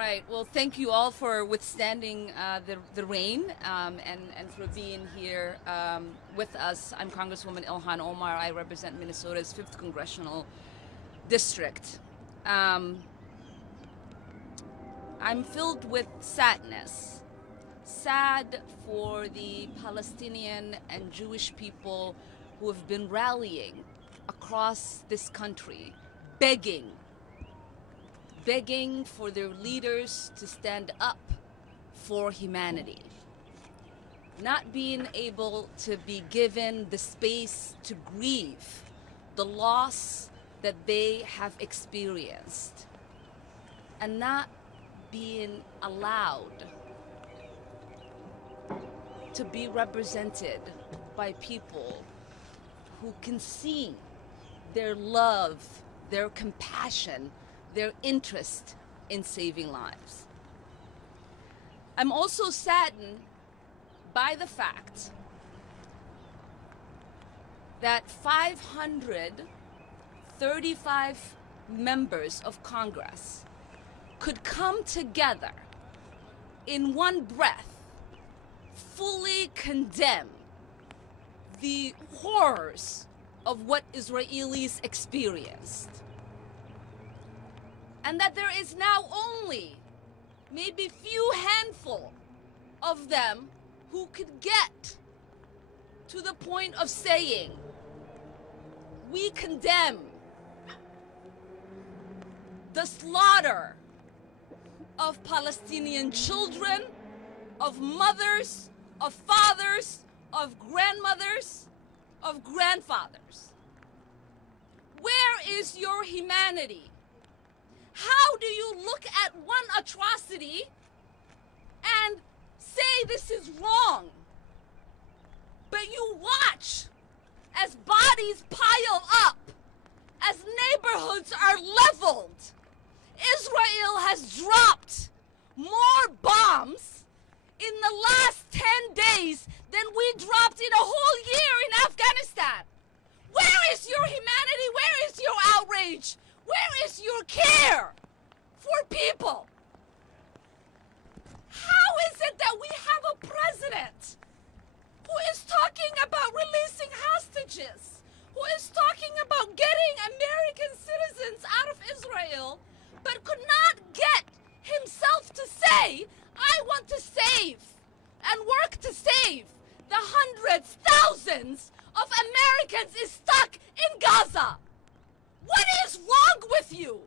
Right. Well, thank you all for withstanding the rain and for being here with us. I'm Congresswoman Ilhan Omar. I represent Minnesota's 5th Congressional District. I'm filled with sadness. Sad for the Palestinian and Jewish people who have been rallying across this country, begging for their leaders to stand up for humanity. Not being able to be given the space to grieve the loss that they have experienced, and not being allowed to be represented by people who can see their love, their compassion, their interest in saving lives. I'm also saddened by the fact that 535 members of Congress could come together in one breath, fully condemn the horrors of what Israelis experienced. And that there is now only maybe few handful of them who could get to the point of saying, we condemn the slaughter of Palestinian children, of mothers, of fathers, of grandmothers, of grandfathers. Where is your humanity? How do you look at one atrocity and say this is wrong, but you watch as bodies pile up, as neighborhoods are leveled? Israel has dropped more bombs in the last 10 days than we dropped in a whole year in Afghanistan. Where is your humanity? Where is your outrage? Where is your care for people? How is it that we have a president who is talking about releasing hostages, who is talking about getting American citizens out of Israel, but could not get himself to say, I want to save and work to save the hundreds, thousands of Americans is stuck in Gaza? What is wrong with you?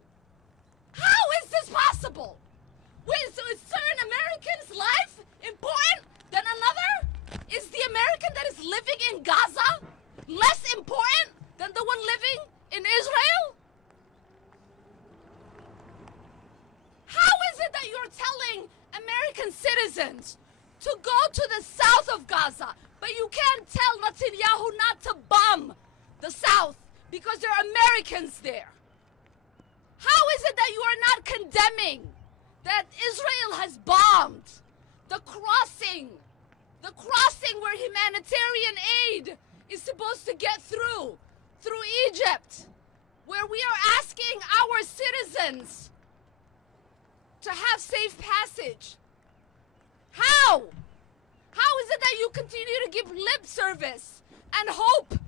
How is this possible? Wait, so is certain American's life important than another? Is the American that is living in Gaza less important than the one living in Israel? How is it that you're telling American citizens to go to the south of Gaza, but you can't tell Netanyahu not to bomb the south because there are Americans there? How is it that you are not condemning that Israel has bombed the crossing where humanitarian aid is supposed to get through Egypt, where we are asking our citizens to have safe passage? How? How is it that you continue to give lip service and hope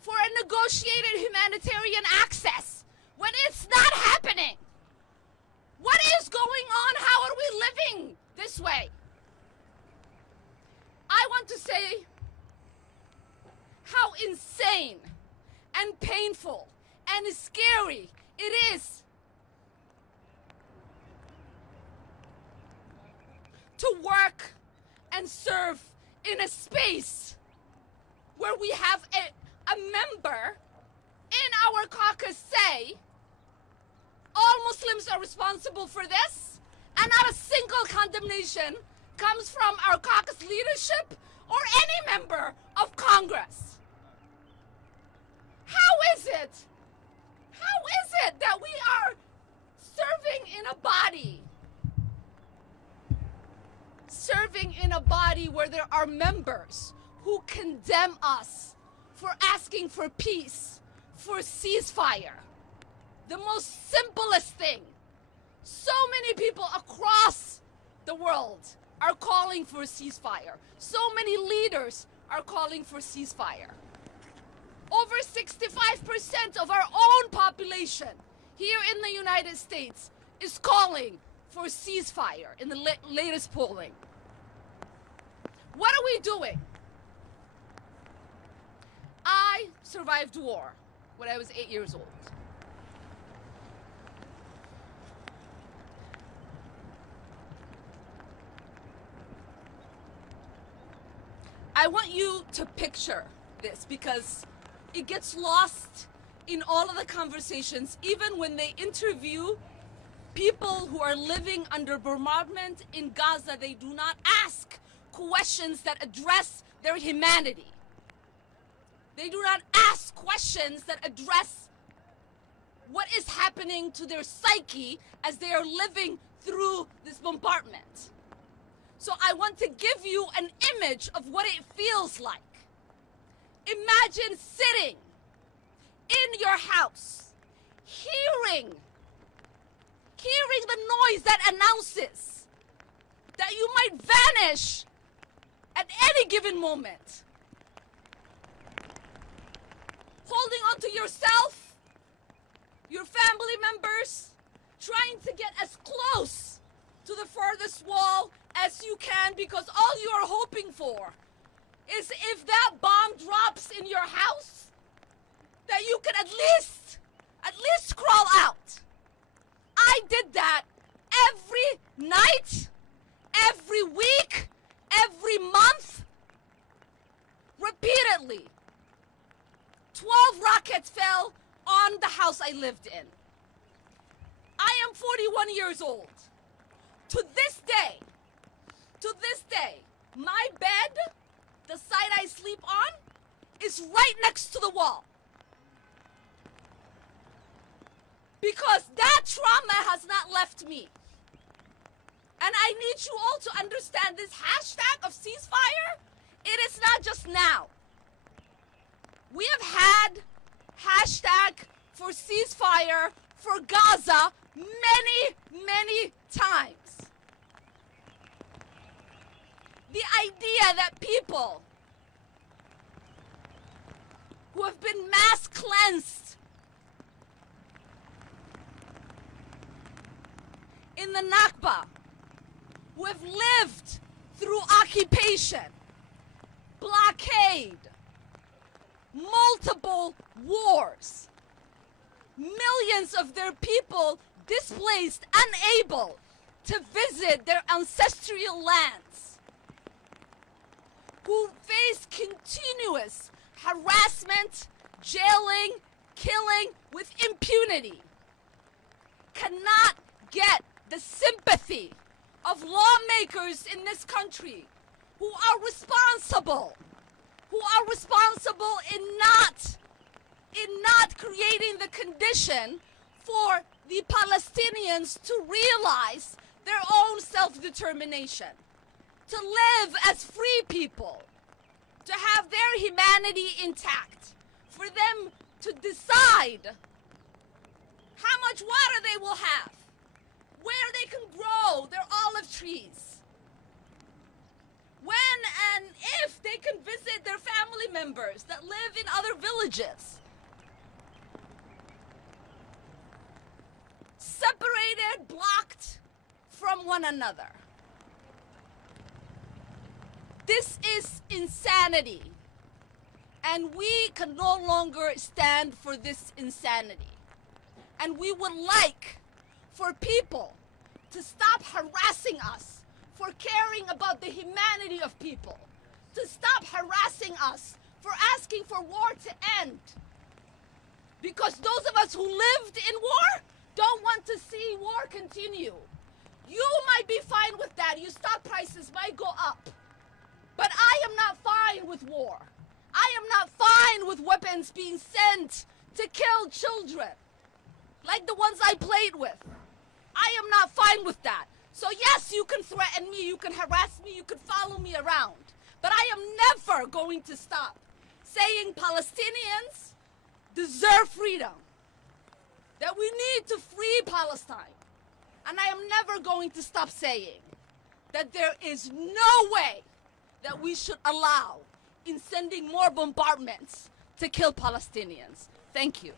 for a negotiated humanitarian access when it's not happening? What is going on? How are we living this way? I want to say how insane and painful and scary it is to work and serve in a space where we have a member in our caucus say all Muslims are responsible for this, and not a single condemnation comes from our caucus leadership or any member of Congress. How is it that we are serving in a body where there are members who condemn us for asking for peace, for ceasefire? The most simplest thing So many people across the world are calling for a ceasefire. So many leaders are calling for ceasefire. Over 65% of our own population here in the United States is calling for a ceasefire in the latest polling. What are we doing? I survived war when I was 8 years old. I want you to picture this because it gets lost in all of the conversations, even when they interview people who are living under bombardment in Gaza. They do not ask questions that address their humanity. They do not ask questions that address what is happening to their psyche as they are living through this bombardment. So I want to give you an image of what it feels like. Imagine sitting in your house, hearing the noise that announces that you might vanish at any given moment. Holding on to yourself, your family members, trying to get as close to the furthest wall as you can, because all you are hoping for is if that bomb drops in your house, that you can at least crawl out. I did that every night, every week, every month, repeatedly. 12 rockets fell on the house I lived in. I am 41 years old. To this day, my bed, the side I sleep on, is right next to the wall. Because that trauma has not left me. And I need you all to understand this hashtag of ceasefire, it is not just now. We have had hashtag for ceasefire for Gaza many times. The idea that people who have been mass cleansed in the Nakba, who have lived through occupation, blockade, multiple wars, millions of their people displaced, unable to visit their ancestral lands, who face continuous harassment, jailing, killing with impunity, cannot get the sympathy of lawmakers in this country who are responsible in not creating the condition for the Palestinians to realize their own self-determination, to live as free people, to have their humanity intact, for them to decide how much water they will have, where they can grow their olive trees, when and if they can visit their family members that live in other villages. Separated, blocked from one another. This is insanity, and we can no longer stand for this insanity. And we would like for people to stop harassing us for caring about the humanity of people, to stop harassing us for asking for war to end. Because those of us who lived in war don't want to see war continue. You might be fine with that. Your stock prices might go up. But I am not fine with war. I am not fine with weapons being sent to kill children, like the ones I played with. I am not fine with that. So yes, you can threaten me, you can harass me, you can follow me around. But I am never going to stop saying Palestinians deserve freedom, that we need to free Palestine, And I am never going to stop saying that there is no way that we should allow in sending more bombardments to kill Palestinians. Thank you.